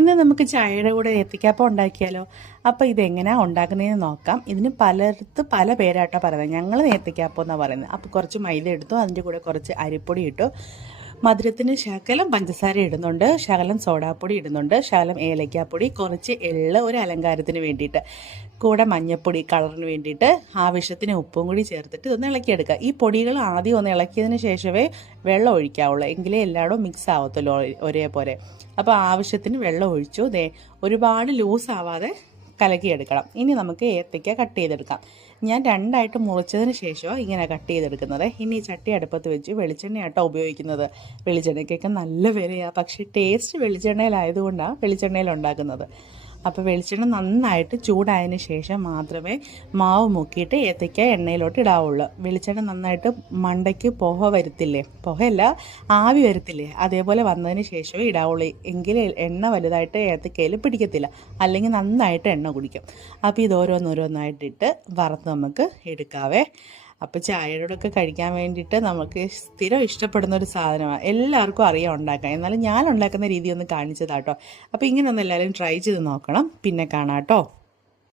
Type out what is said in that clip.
ഇന്ന് നമുക്ക് ചായയുടെ കൂടെ ഏത്തയ്ക്കാപ്പം ഉണ്ടാക്കിയാലോ? അപ്പോൾ ഇതെങ്ങനെയാണ് ഉണ്ടാക്കുന്നതെന്ന് നോക്കാം. ഇതിന് പലയിടത്ത് പല പേരായിട്ടാണ് പറയുന്നത്. ഞങ്ങൾ ഏത്തയ്ക്കാപ്പം എന്നാണ് പറയുന്നത്. അപ്പോൾ കുറച്ച് മൈദ എടുത്തു, അതിൻ്റെ കൂടെ കുറച്ച് അരിപ്പൊടി ഇട്ടു, മധുരത്തിന് ശകലം പഞ്ചസാര ഇടുന്നുണ്ട്, ശകലം സോഡാപ്പൊടി ഇടുന്നുണ്ട്, ശകലം ഏലക്കാപ്പൊടി, കുറച്ച് എള്ള് ഒരു അലങ്കാരത്തിന് വേണ്ടിയിട്ട്, കൂടെ മഞ്ഞൾപ്പൊടി കളറിന് വേണ്ടിയിട്ട്, ആവശ്യത്തിന് ഉപ്പും കൂടി ചേർത്തിട്ട് ഇതൊന്ന് ഇളക്കിയെടുക്കുക. ഈ പൊടികൾ ആദ്യം ഒന്ന് ഇളക്കിയതിന് ശേഷമേ വെള്ളം ഒഴിക്കാവുള്ളൂ, എങ്കിലേ എല്ലായിടും മിക്സ് ആവത്തുള്ളൂ ഒരേപോലെ. അപ്പോൾ ആവശ്യത്തിന് വെള്ളം ഒഴിച്ചു. ഒരുപാട് ലൂസ് ആവാതെ കലക്കിയെടുക്കണം. ഇനി നമുക്ക് ഏത്തയ്ക്ക കട്ട് ചെയ്തെടുക്കാം. ഞാൻ രണ്ടായിട്ട് മുറിച്ചതിന് ശേഷമാണ് ഇങ്ങനെ കട്ട് ചെയ്തെടുക്കുന്നത്. ഇനി ചട്ടി അടുപ്പത്ത് വെച്ച് വെളിച്ചെണ്ണയാട്ടോ ഉപയോഗിക്കുന്നത്. വെളിച്ചെണ്ണയ്ക്കൊക്കെ നല്ല വിലയാണ്, പക്ഷേ ടേസ്റ്റ് വെളിച്ചെണ്ണയിലായതുകൊണ്ടാണ് വെളിച്ചെണ്ണയിൽ ഉണ്ടാക്കുന്നത്. അപ്പോൾ വെളിച്ചെണ്ണ നന്നായിട്ട് ചൂടായതിന് ശേഷം മാത്രമേ മാവ് മുക്കിയിട്ട് ഏത്തയ്ക്ക എണ്ണയിലോട്ട് ഇടാവുള്ളൂ. വെളിച്ചെണ്ണ നന്നായിട്ട് മണ്ടയ്ക്ക് പുക വരുത്തില്ലേ, പുകയല്ല ആവി വരത്തില്ലേ, അതേപോലെ വന്നതിന് ശേഷമേ ഇടാവുള്ളൂ. എങ്കിൽ എണ്ണ വലുതായിട്ട് ഏത്തയ്ക്കയിൽ പിടിക്കത്തില്ല, അല്ലെങ്കിൽ നന്നായിട്ട് എണ്ണ കുടിക്കും. അപ്പോൾ ഇത് ഓരോന്നോരോന്നായിട്ടിട്ട് വറുത്ത് നമുക്ക് എടുക്കാവേ. അപ്പോൾ ചായയോടൊക്കെ കഴിക്കാൻ വേണ്ടിയിട്ട് നമുക്ക് സ്ഥിരം ഇഷ്ടപ്പെടുന്ന ഒരു സാധനമാണ്. എല്ലാവർക്കും അറിയാം ഉണ്ടാക്കാൻ. എന്നാലും ഞാൻ ഉണ്ടാക്കുന്ന രീതി ഒന്ന് കാണിച്ചതാട്ടോ. അപ്പോൾ ഇങ്ങനെ ഒന്ന് എല്ലാവരും ട്രൈ ചെയ്ത് നോക്കണം. പിന്നെ കാണാം കേട്ടോ.